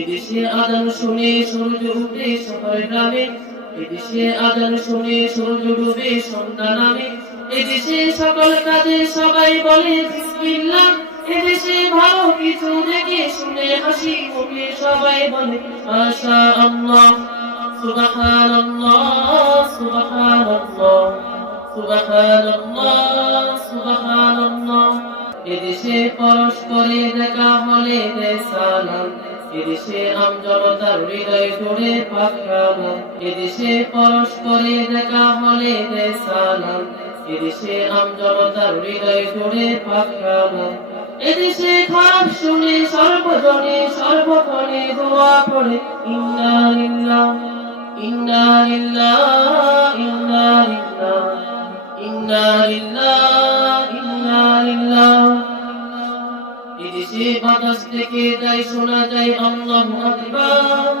এদেশে আজান শুনে সূর্য উঠে শহর গ্রামে আজান শুনে সূর্য ডুবে সন্ধ্যা নামে। সকল কাজে সবাই বলে এদেশে ভালো কিছু দেখে শুনে হাসি মুখে সবাই বলে মাশা আল্লাহ সুবহানাল্লাহ সুবহানাল্লাহ। সুবহানাল্লাহ সুবহানাল্লাহ। এদেশে পরস্পরে দেখা হলে দেয় সালাম এদেশে আমজনতার হৃদয় জুড়ে পাখালাম এদেশে পরস্পরে দেখা হলে সালাম। এদেশে আমজনতার হৃদয় জুড়ে পাখালাম এদেশে খারাপ শুনে সর্বজনে সর্বক্ষণে দোয়া করে, ইন্না লিল্লাহ ইন্না লিল্লাহ ইন্না লিল্লাহ ইন্না এদেশে বাতাস থেকে যায় শোনা যায় আল্লাহু আকবার।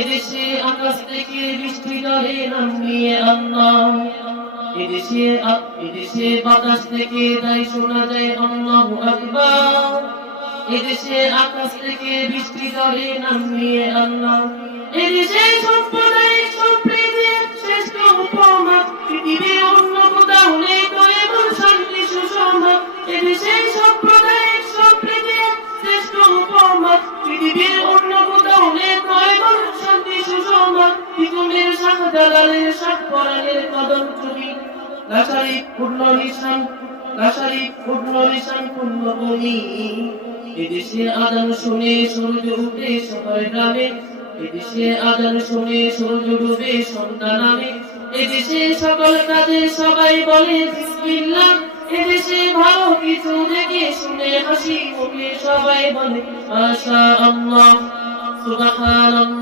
এদেশে আকাশ থেকে বৃষ্টি ধরে নাম নিয়ে আল্লাহ। এদেশে এদেশে বাতাস থেকে যায় শোনা যায় আল্লাহু আকবার। এদেশে আকাশ থেকে বৃষ্টি ধরে নাম নিয়ে আল্লাহ। এদেশে সম্প্রদায় পরাণের কদম ছবি লাশারি পূর্ণ নিশান লাশারি পূর্ণ নিশান, পূর্ণ ভূমি এদেশে আজান শুনে সূর্য উঠে শহর গ্রামে এদেশে আজান শুনে সূর্য ডুবে সন্ধ্যা নামে। এদেশে সকল কাজে সবাই বলে, বিসমিল্লাহ। এদেশে ভালো কিছু দেখে শুনে হাসি মুখে সবাই বলে মাশা আল্লাহ সুবহানাল্লাহ।